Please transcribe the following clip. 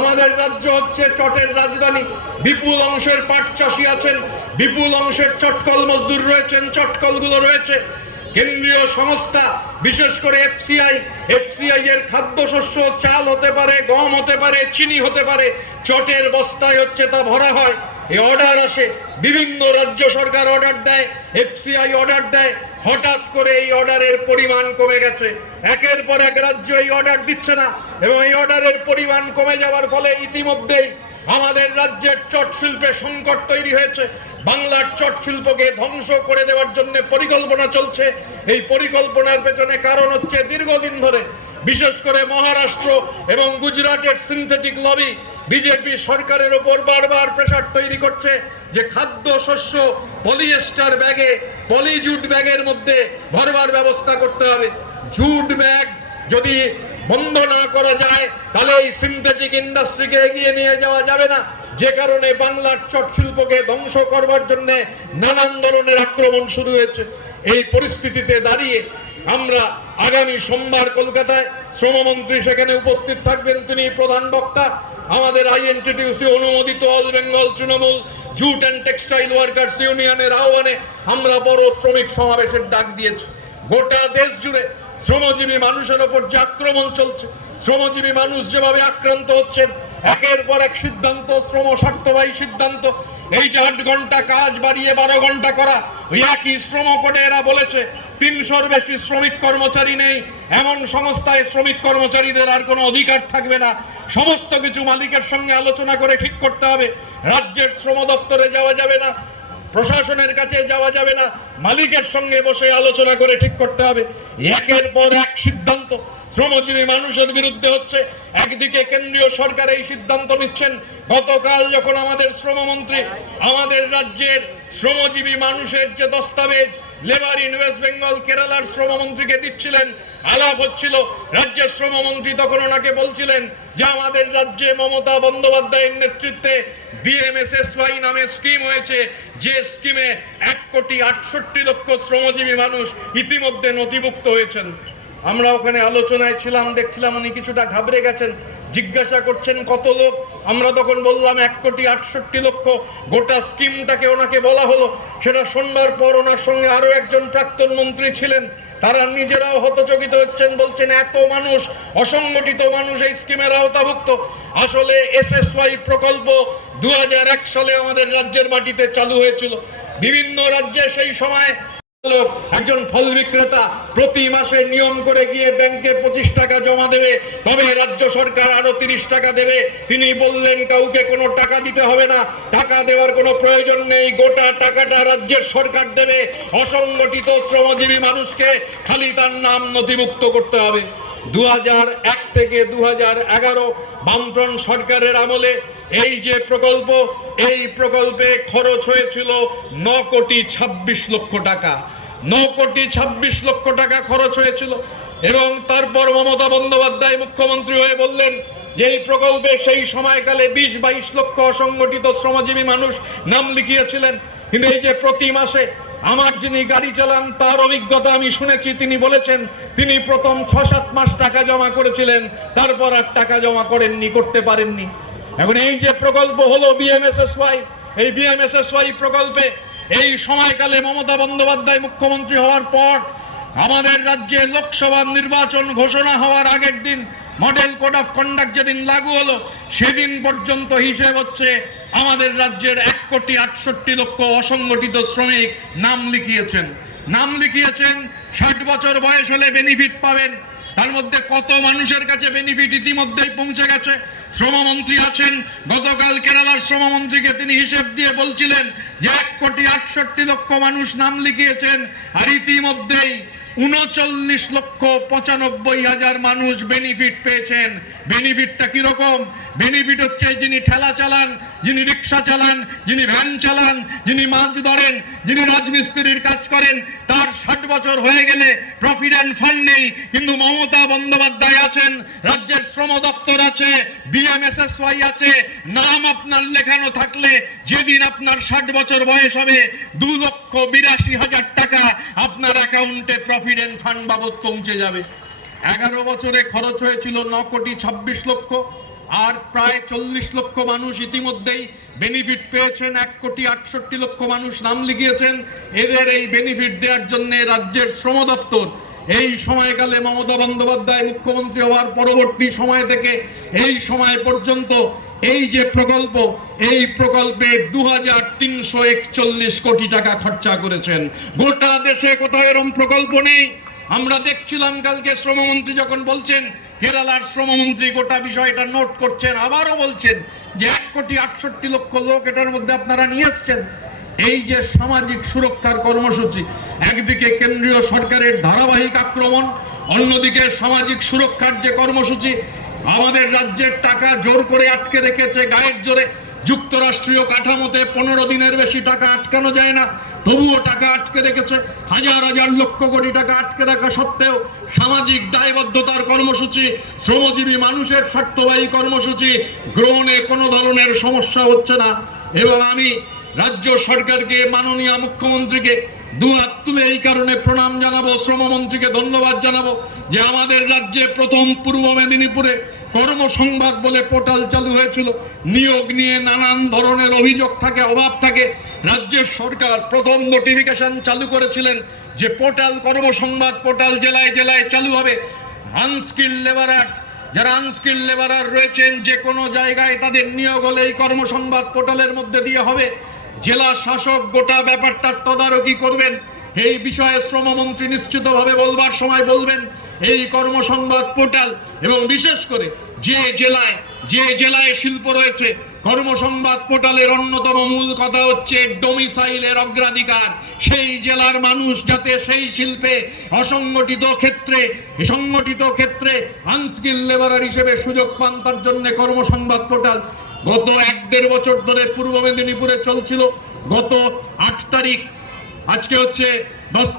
আমাদের রাজ্য হচ্ছে চটের রাজধানী। বিপুল অংশের পাট চাষি আছেন, বিপুল অংশের চটকল মজদুর রয়েছেন, চটকলগুলো রয়েছে। কেন্দ্রীয় সংস্থা, বিশেষ করে এফসিআই এফসিআই এর খাদ্যশস্য চাল হতে পারে, গম হতে পারে, চিনি হতে পারে, চটের বস্তায় হচ্ছে তা ভরা হয়। এই অর্ডার আসে। বিভিন্ন রাজ্য সরকার অর্ডার দেয় এফসিআই অর্ডার দেয়। হঠাৎ করে এই অর্ডারের পরিমাণ কমে গেছে। একের পর এক রাজ্য এই অর্ডার দিচ্ছে না এবং এই অর্ডারের পরিমাণ কমে যাওয়ার ফলে ইতিমধ্যেই আমাদের রাজ্যের চট শিল্পে সংকট তৈরি হয়েছে। বাংলার চট শিল্পকে ধ্বংস করে দেওয়ার জন্য পরিকল্পনা চলছে। এই পরিকল্পনার পেছনে কারণ হচ্ছে দীর্ঘদিন ধরে বিশেষ করে মহারাষ্ট্র এবং গুজরাটের সিনথেটিক লবি বিজেপি সরকারের ওপর বারবার প্রেসার তৈরি করছে যে খাদ্য, শস্য পলিয়েস্টার ব্যাগে পলিজুট ব্যাগের মধ্যে ভরবার ব্যবস্থা করতে হবে। জুট ব্যাগ যদি বন্ধ না করা যায়, তাহলে এই সিনথেটিক ইন্ডাস্ট্রিকে এগিয়ে নিয়ে যাওয়া যাবে না। যে কারণে বাংলার চট শিল্পকে ধ্বংস করবার জন্য নানান ধরনের আক্রমণ শুরু হয়েছে। এই পরিস্থিতিতে দাঁড়িয়ে আমরা আগামী সোমবার কলকাতায় শ্রমমন্ত্রী সেখানে উপস্থিত থাকবেন। তিনি প্রধান বক্তা। আমাদের আইএনটিটিউসি অনুমোদিত all Bengal Trinamool jute and textile workers ইউনিয়নের আহ্বানে আমরা বড় শ্রমিক সমাবেশের ডাক দিয়েছি। গোটা দেশ জুড়ে শ্রমজীবী মানুষের ওপর যে আক্রমণ চলছে, শ্রমজীবী মানুষ যেভাবে আক্রান্ত হচ্ছেন একের পর এক সিদ্ধান্ত শ্রম স্বার্থবাহী সিদ্ধান্ত। এই যে আট ঘণ্টা কাজ বাড়িয়ে বারো ঘণ্টা করা, ওই একই শ্রম কোডে এরা বলেছে, তিনশোর বেশি শ্রমিক কর্মচারী নেই। এমন সংস্থায় শ্রমিক কর্মচারীদের আর কোনো অধিকার থাকবে না। সমস্ত কিছু মালিকের সঙ্গে আলোচনা করে ঠিক করতে হবে। রাজ্যের শ্রম দপ্তরে যাওয়া যাবে না, প্রশাসনের কাছে যাওয়া যাবে না, মালিকের সঙ্গে বসে আলোচনা করে ঠিক করতে হবে। একের পর এক সিদ্ধান্ত শ্রমজীবী মানুষের বিরুদ্ধে হচ্ছে। একদিকে কেন্দ্রীয় সরকার এই সিদ্ধান্ত নিচ্ছেন, গতকাল যখন আমাদের শ্রমমন্ত্রী, আমাদের রাজ্যের শ্রমজীবী মানুষের যে দস্তাবেজ লেবার ইন ওয়েস্ট বেঙ্গল কেরালার শ্রমমন্ত্রীকে দিচ্ছিলেন, আলাপ হচ্ছিল। রাজ্যের শ্রমমন্ত্রী তখন ওনাকে বলছিলেন যে, আমাদের রাজ্যে মমতা বন্দ্যোপাধ্যায়ের নেতৃত্বে বিএমএসএসওয়াই নামে স্কিম হয়েছে। যে স্কিমে এক কোটি আটষট্টি লক্ষ শ্রমজীবী মানুষ ইতিমধ্যে নথিভুক্ত হয়েছেন। আমরা ওখানে আলোচনায় ছিলাম, দেখছিলাম উনি কিছুটা ঘাবড়ে গেছেন। জিজ্ঞাসা করছেন, কত লোক? আমরা তখন বললাম, এক কোটি আটষট্টি লক্ষ। গোটা স্কিমটাকে ওনাকে বলা হলো। সেটা শোনবার পর ওনার সঙ্গে আরও একজন প্রাক্তন মন্ত্রী ছিলেন। তারা নিজেরাও হতচকিত হচ্ছেন, বলছেন, এত মানুষ, অসংগঠিত মানুষ এই স্কিমের আওতাভুক্ত। আসলে এসএসওয়াই প্রকল্প দু হাজার এক সালে আমাদের রাজ্যের মাটিতে চালু হয়েছিল। বিভিন্ন রাজ্যে সেই সময় একজন ফল বিক্রেতা প্রতি মাসে নিয়ম করে গিয়ে ব্যাংকে পঁচিশ টাকা জমা দেবে, তবে রাজ্য সরকার আরও তিরিশ টাকা দেবে। তিনি বললেন, কাউকে কোনো টাকা দিতে হবে না, টাকা দেওয়ার কোনো প্রয়োজন নেই, গোটা টাকাটা রাজ্যের সরকার দেবে। অসংগঠিত শ্রমজীবী মানুষকে খালি তার নাম নথিভুক্ত করতে হবে। দু হাজার এক থেকে দু সরকারের আমলে এই যে প্রকল্প, এই প্রকল্পে খরচ হয়েছিল ন কোটি ছাব্বিশ লক্ষ টাকা। ন কোটি ছাব্বিশ লক্ষ টাকা খরচ হয়েছিল এবং তারপর মমতা বন্দ্যোপাধ্যায় মুখ্যমন্ত্রী হয়ে বললেন যে এই প্রকল্পে সেই সময়কালে বিশ বাইশ লক্ষ অসংগঠিত শ্রমজীবী মানুষ নাম লিখিয়েছিলেন, কিন্তু এই যে প্রতি মাসে আমার যিনি গাড়ি চালান, তার অভিজ্ঞতা আমি শুনেছি, তিনি বলেছেন, তিনি প্রথম ছ সাত মাস টাকা জমা করেছিলেন, তারপর আর টাকা জমা করেননি, করতে পারেননি। এখন এই যে প্রকল্প হলো বিএমএসএসওয়াই এই বিএমএসএসওয়াই প্রকল্পে এই সময়কালে মমতা বন্দ্যোপাধ্যায় মুখ্যমন্ত্রী হওয়ার পর আমাদের রাজ্যে লোকসভা নির্বাচন ঘোষণা হওয়ার আগের দিন মডেল কোড অফ কন্ডাক্ট যেদিন লাগু হলো, সেদিন পর্যন্ত হিসেব হচ্ছে আমাদের রাজ্যের এক কোটি আটষট্টি লক্ষ অসংগঠিত শ্রমিক নাম লিখিয়েছেন। নাম লিখিয়েছেন, ষাট বছর বয়স হলে বেনিফিট পাবেন। তার মধ্যে কত মানুষের কাছে বেনিফিট ইতিমধ্যেই পৌঁছে গেছে। শ্রমমন্ত্রী আছেন। গতকাল কেরালার শ্রমমন্ত্রীকে তিনি হিসেব দিয়ে বলছিলেন যে এক কোটি আটষট্টি লক্ষ মানুষ নাম লিখিয়েছেন আর ইতিমধ্যেই উনচল্লিশ লক্ষ পঁচানব্বই হাজার মানুষ বেনিফিট পেয়েছেন। বেনিফিটটা কীরকম? বেনিফিট হচ্ছে যিনি ঠেলা চালান, যিনি রিক্সা চালান, যিনি ভ্যান চালান, যিনি মাছ ধরেন, যিনি রাজমিস্ত্রির কাজ করেন, তার ষাট বছর হয়ে গেলে প্রফিট অ্যান্ড ফান্ড নেই কিন্তু মমতা বন্দ্যোপাধ্যায় আছেন, রাজ্যের শ্রম দপ্তর আছে বিএমএসএসওয়াই আছে, নাম আপনার লেখানো থাকলে যেদিন আপনার ষাট বছর বয়স হবে, দু লক্ষ বিরাশি হাজার টাকা আপনার অ্যাকাউন্টে প্রভিডেন্ট ফান্ড বাবদ পৌঁছে যাবে। এগারো বছরে খরচ হয়েছিল ন কোটি ছাব্বিশ লক্ষ, আর প্রায় চল্লিশ লক্ষ মানুষ ইতিমধ্যেই বেনিফিট পেয়েছেন, এক কোটি আটষট্টি লক্ষ মানুষ নাম লিখিয়েছেন। এদের এই বেনিফিট দেওয়ার জন্য রাজ্যের শ্রম দপ্তর এই সময়কালে মমতা বন্দ্যোপাধ্যায় মুখ্যমন্ত্রী হওয়ার পরবর্তী সময় থেকে এই সময় পর্যন্ত এই যে প্রকল্প, এই প্রকল্পে দু হাজার তিনশো একচল্লিশ কোটি টাকা খরচা করেছেন। গোটা দেশে কোথাও এরম প্রকল্প নেই। আমরা দেখছিলাম কালকে শ্রমমন্ত্রী যখন বলছেন, কেরালার শ্রমমন্ত্রী গোটা বিষয়টা নোট করছেন, আবারও বলছেন যে এক কোটি আটষট্টি লক্ষ লোক এটার মধ্যে আপনারা নিয়ে এসছেন। এই যে সামাজিক সুরক্ষার কর্মসূচি, একদিকে কেন্দ্রীয় সরকারের ধারাবাহিক আক্রমণ, অন্যদিকে সামাজিক সুরক্ষার যে কর্মসূচি, আমাদের রাজ্যের টাকা জোর করে আটকে রেখেছে গায়ের জোরে। যুক্তরাষ্ট্রীয় কাঠামোতে পনেরো দিনের বেশি টাকা আটকানো যায় না, তবুও টাকা আটকে রেখেছে। হাজার হাজার লক্ষ কোটি টাকা আটকে রাখা সত্ত্বেও সামাজিক দায়বদ্ধতার কর্মসূচি, শ্রমজীবী মানুষের স্বার্থবাহী কর্মসূচি, গ্রহণে কোনো ধরনের সমস্যা হচ্ছে না। এবং আমি রাজ্য সরকারকে, মাননীয় মুখ্যমন্ত্রীকে দু হাত তুলে এই কারণে প্রণাম জানাব, শ্রমমন্ত্রীকে ধন্যবাদ জানাব যে আমাদের রাজ্যে প্রথম পূর্ব মেদিনীপুরে কর্মসংবাদ বলে পোর্টাল চালু হয়েছিল। নিয়োগ নিয়ে নানান ধরনের অভিযোগ থাকে, অভাব থাকে। রাজ্যের সরকার প্রথম নোটিফিকেশন চালু করেছিলেন যে পোর্টাল, কর্মসংবাদ পোর্টাল জেলায় জেলায় চালু হবে। আনস্কিল লেবারার্স, যারা আনস্কিল লেবারার রয়েছেন, যে কোনো জায়গায় তাদের নিয়োগ হলে এই কর্মসংবাদ পোর্টালের মধ্যে দিয়ে হবে। জেলা শাসক গোটা ব্যাপারটার তদারকি করবেন। এই বিষয়ে শ্রমমন্ত্রী নিশ্চিতভাবে বলবার সময় বলবেন, এই কর্মসংবাদ পোর্টাল এবং বিশেষ করে যে জেলায় যে জেলায় শিল্প রয়েছে, কর্মসংবাদ পোর্টালের অন্যতম মূল কথা হচ্ছে ডোমিসাইলের অগ্রাধিকার। সেই জেলার মানুষ যাতে সেই শিল্পে অসংগঠিত ক্ষেত্রে, সংগঠিত ক্ষেত্রে আনস্কিল লেবারার হিসেবে সুযোগ পান, তার জন্য কর্মসংবাদ পোর্টাল গত এক দেড় বছর ধরে পূর্ব মেদিনীপুরে চলছিল। গত আট তারিখ আজকে হচ্ছে দশ